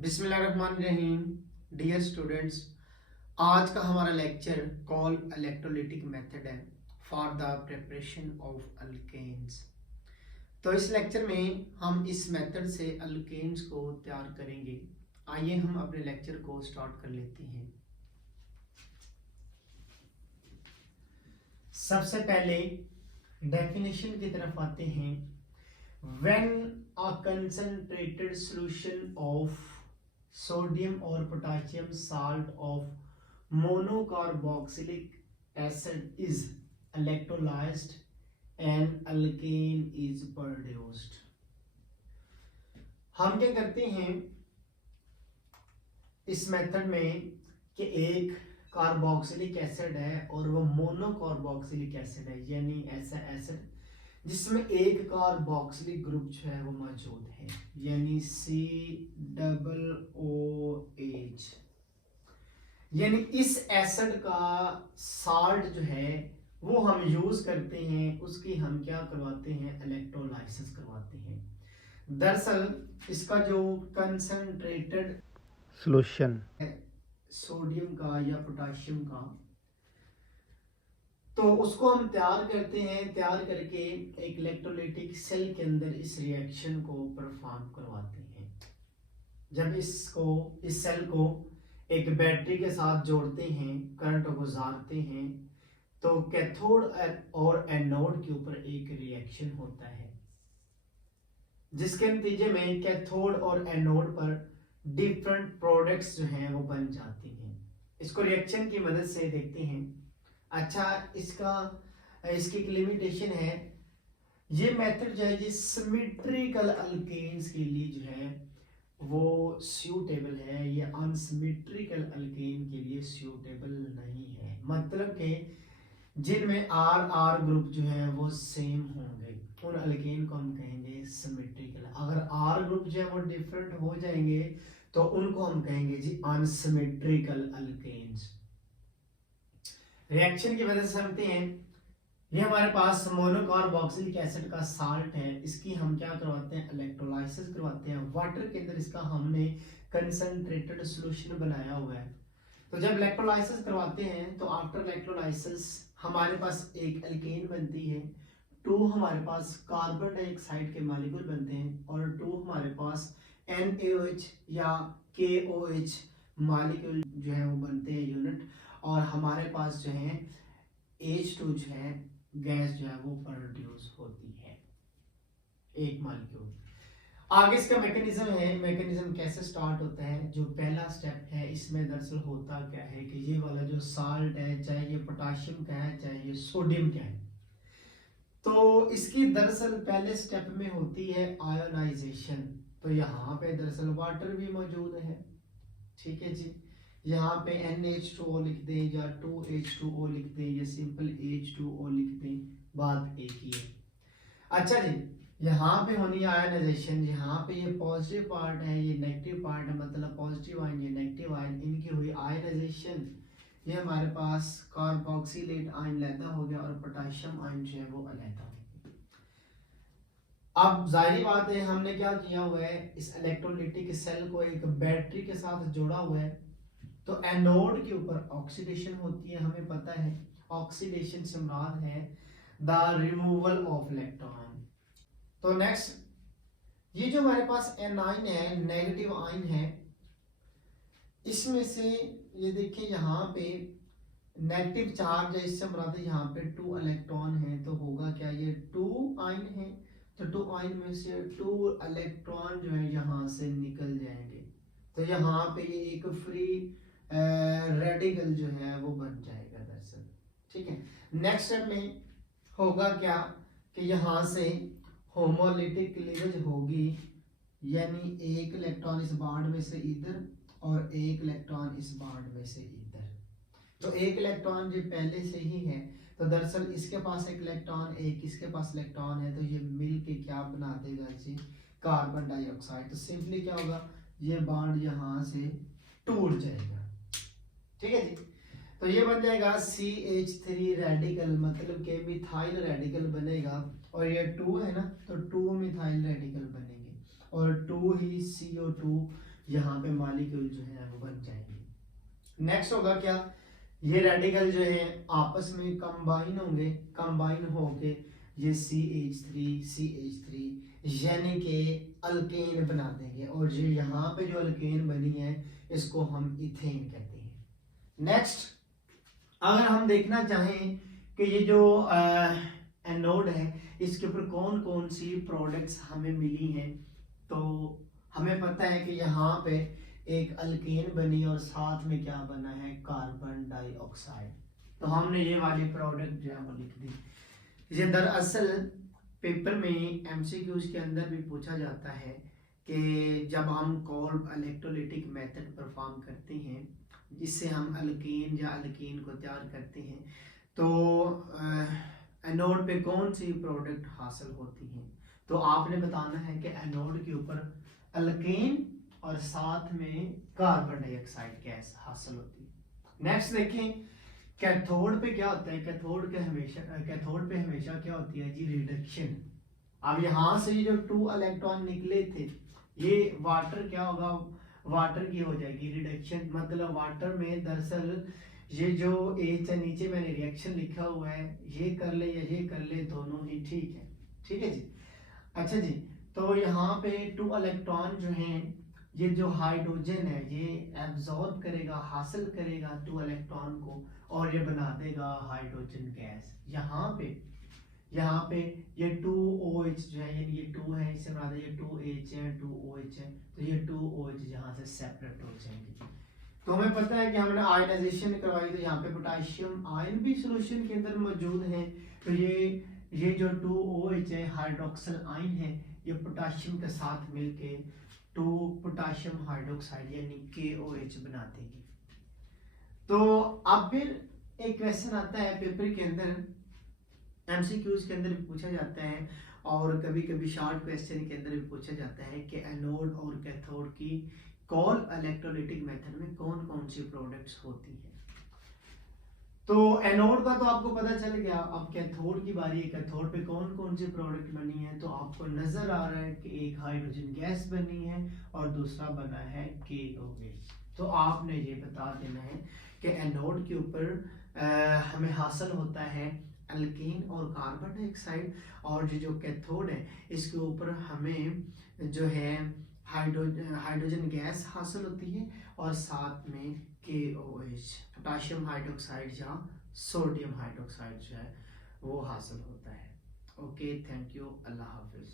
बिस्मिल्लाहिर्रहमानिर्रहीम। Dear students, आज का हमारा लेक्चर कॉल इलेक्ट्रोलिटिक मेथड है for the preparation of alkenes. तो इस लेक्चर में हम इस मेथड से अल्केन्स को तैयार करेंगे। आइए हम अपने लेक्चर को स्टार्ट कर लेते हैं। सबसे पहले डेफिनेशन की तरफ आते हैं। When a concentrated solution of sodium or potassium salt of monocarboxylic acid is electrolyzed and alkane is produced। हम क्या करते हैं इस मेथड में कि एक कार्बोक्सिलिक एसिड है और वो मोनोकार्बोक्सिलिक एसिड है, यानी ऐसा एसिड जिसमें एक कार्बोक्सिलिक ग्रुप जो है वो मौजूद है, यानी COOH। यानी इस एसिड का साल्ट जो है वो हम यूज करते हैं, उसकी हम क्या करवाते हैं, इलेक्ट्रोलाइसिस करवाते हैं। दरअसल इसका जो कंसंट्रेटेड सॉल्यूशन है सोडियम का या पोटाशियम का, तो उसको हम तैयार करते हैं। तैयार करके एक इलेक्ट्रोलाइटिक सेल के अंदर इस रिएक्शन को परफॉर्म करवाते हैं। जब इस सेल को एक बैटरी के साथ जोड़ते हैं, करंट गुजारते हैं, तो कैथोड और एनोड के ऊपर एक रिएक्शन होता है, जिसके नतीजे में कैथोड और एनोड पर डिफरेंट प्रोडक्ट्स जो हैं वो बन जाती हैं। इसको रिएक्शन की मदद से देखते हैं। अच्छा, इसकी एक लिमिटेशन है। ये मेथड जो है ये सिमेट्रिकल अल्केन्स के लिए जो है वो सूटेबल है, ये अनसिमेट्रिकल अल्केन के लिए सूटेबल नहीं है। मतलब कि जिनमें आर आर ग्रुप जो है वो सेम होंगे, उन अल्केन को हम कहेंगे सिमेट्रिकल। अगर आर ग्रुप जो है वो डिफरेंट हो जाएंगे तो उनको हम कहेंगे जी अनसिमेट्रिकल अल्केन्स। रिएक्शन की वजह से समझते हैं। ये हमारे पास मोनोकार्बोक्सिलिक एसिड का साल्ट है, इसकी हम क्या करवाते हैं, इलेक्ट्रोलाइसिस करवाते हैं। वाटर के अंदर इसका हमने कंसंट्रेटेड सॉल्यूशन बनाया हुआ है। तो जब इलेक्ट्रोलाइसिस करवाते हैं तो आफ्टर इलेक्ट्रोलाइसिस हमारे पास एक एल्केन बनती है, 2 हमारे पास कार्बन डाइऑक्साइड के मॉलिक्यूल बनते हैं और 2 हमारे पास NaOH या KOH मॉलिक्यूल जो है वो बनते हैं यूनिट, और हमारे पास जो है H2 जो है गैस जो है वो प्रोड्यूस होती है, एक मॉलिक्यूल। आगे इसका मैकेनिज्म है। मैकेनिज्म कैसे स्टार्ट होता है, जो पहला स्टेप है इसमें दरअसल होता क्या है कि ये वाला जो साल्ट है, चाहे ये पोटाशियम का है चाहे ये सोडियम का है, तो इसकी दरअसल पहले स्टेप में होती है आयोनाइजेशन। तो यहाँ पे दरअसल वाटर भी मौजूद है, ठीक है जी। यहाँ पे NH2O लिख दें या 2H2O लिख दें या सिंपल H2O लिख दें, बात एक ही है। अच्छा जी, यहाँ पे होनी है आयनाइजेशन। यहाँ पे ये पॉजिटिव पार्ट है, ये नेगेटिव पार्ट है, मतलब पॉजिटिव आयन ये नेगेटिव आयन, इनकी हुई आयनाइजेशन। ये हमारे पास कार्बोक्सिलेट आयन अलहदा हो गया और पोटेशियम आयन जो है वो अलहदा हो गया। अब जाहिर बात है हमने क्या किया हुआ है, इस इलेक्ट्रोलाइटिक सेल को एक बैटरी के साथ जोड़ा हुआ है। तो एनोड के ऊपर ऑक्सीडेशन होती है, हमें पता है ऑक्सीडेशन से मुराद है द रिमूवल ऑफ इलेक्ट्रॉन। तो नेक्स्ट ये जो हमारे पास एनाइन है, नेगेटिव आयन है, इसमें से ये देखिए यहाँ पे नेगेटिव चार्ज है, इससे मुराद है यहाँ पे 2 इलेक्ट्रॉन है। तो होगा क्या, ये 2 आयन है, तो 2 आयन में से 2 इलेक्ट्रॉन जो है यहाँ से निकल जाएंगे। तो यहाँ पे ये एक फ्री रेडिकल जो है वो बन जाएगा दरअसल, ठीक है। नेक्स्ट स्टेप में होगा क्या कि यहाँ से होमोलिटिक क्लीवेज होगी, यानी एक इलेक्ट्रॉन इस बॉन्ड में से इधर और एक इलेक्ट्रॉन इस बॉन्ड में से इधर। तो एक इलेक्ट्रॉन जो पहले से ही है, तो दरअसल इसके पास एक इलेक्ट्रॉन, एक इसके पास इलेक्ट्रॉन है, तो ये मिल के क्या बना देगा जी, कार्बन डाइऑक्साइड। तो सिंपली क्या होगा, ये बॉन्ड यहाँ से टूट जाएगा, ठीक है जी। तो ये बन जाएगा CH3 रेडिकल, मतलब के मिथाइल रेडिकल बनेगा, और ये 2 है ना, तो 2 मिथाइल रेडिकल बनेंगे और 2 ही CO2 यहाँ पे मॉलिक्यूल जो है वो बन जाएंगे। नेक्स्ट होगा क्या, ये रेडिकल जो है आपस में कंबाइन होंगे, कंबाइन होके ये CH3 यानी कि अल्केन बना देंगे, और ये यहाँ पे जो अल्केन बनी है इसको हम इथेन कहते हैं। नेक्स्ट अगर हम देखना चाहें कि ये जो एनोड है इसके ऊपर कौन कौन सी प्रोडक्ट्स हमें मिली हैं, तो हमें पता है कि यहाँ पे एक अल्केन बनी और साथ में क्या बना है, कार्बन डाइऑक्साइड। तो हमने ये वाली प्रोडक्ट जो है वो लिख दी। ये दरअसल पेपर में एमसीक्यूज के अंदर भी पूछा जाता है कि जब हम कोल्ब इलेक्ट्रोलिटिक मेथड परफॉर्म करते हैं जिससे हम अल्केन या अल्कीन को तैयार करते हैं, तो एनोड पे कौन सी प्रोडक्ट हासिल होती हैं, तो आपने बताना है कि एनोड के ऊपर अल्केन और साथ में कार्बन डाइऑक्साइड गैस हासिल होती है। नेक्स्ट देखें कैथोड पे क्या होता है, कैथोड पे हमेशा क्या होती है जी, रिडक्शन। अब यहाँ से ये जो 2 इलेक्ट्रॉन निकले थे ये वाटर क्या होगा, वाटर की हो जाएगी रिडक्शन, मतलब वाटर में दरअसल ये जो H है नीचे मैंने रिएक्शन लिखा हुआ है, ये कर ले या ये कर ले दोनों ही ठीक है, ठीक है जी। अच्छा जी, तो यहाँ पे 2 इलेक्ट्रॉन जो हैं, ये जो हाइड्रोजन है ये एब्जॉर्ब करेगा, हासिल करेगा 2 इलेक्ट्रॉन को और ये बना देगा हाइड्रोजन गैस। यहाँ पे ये 2OH जो है, यानी ये 2 है इससे बना दे, ये 2H है 2OH है, तो ये 2OH यहाँ से सेपरेट हो जाएंगे। तो हमें पता है कि हमने आयनाइजेशन करवाई, तो यहाँ पे पोटेशियम आयन भी सॉल्यूशन के अंदर मौजूद है, तो ये जो 2OH है हाइड्रोक्सिल आयन है, ये पोटेशियम के साथ मिलके 2 पोटेशियम हाइड्रोक्साइड यानी KOH बना देंगे। तो अब फिर एक क्वेश्चन आता है पेपर के अंदर, एमसीक्यूज के अंदर भी पूछा जाता है और कभी कभी शॉर्ट क्वेश्चन के अंदर भी पूछा जाता है कि एनोड और कैथोड की कोल्ब इलेक्ट्रोलिटिक मेथड में कौन कौन सी प्रोडक्ट्स होती है। तो एनोड का तो आपको पता चल गया, अब कैथोड की बारी है। कैथोड पे कौन कौन सी प्रोडक्ट बनी है, तो आपको नजर आ रहा है कि एक हाइड्रोजन गैस बनी है और दूसरा बना है KOH। तो आपने ये बता देना है कि एनोड के ऊपर हमें हासिल होता है अल्कीन और कार्बन डाइऑक्साइड, और जो कैथोड है इसके ऊपर हमें जो है हाइड्रोजन गैस हासिल होती है और साथ में KOH पोटेशियम हाइड्रोक्साइड या सोडियम हाइड्रोक्साइड जो है वो हासिल होता है। Okay, thank you, Allah Hafiz.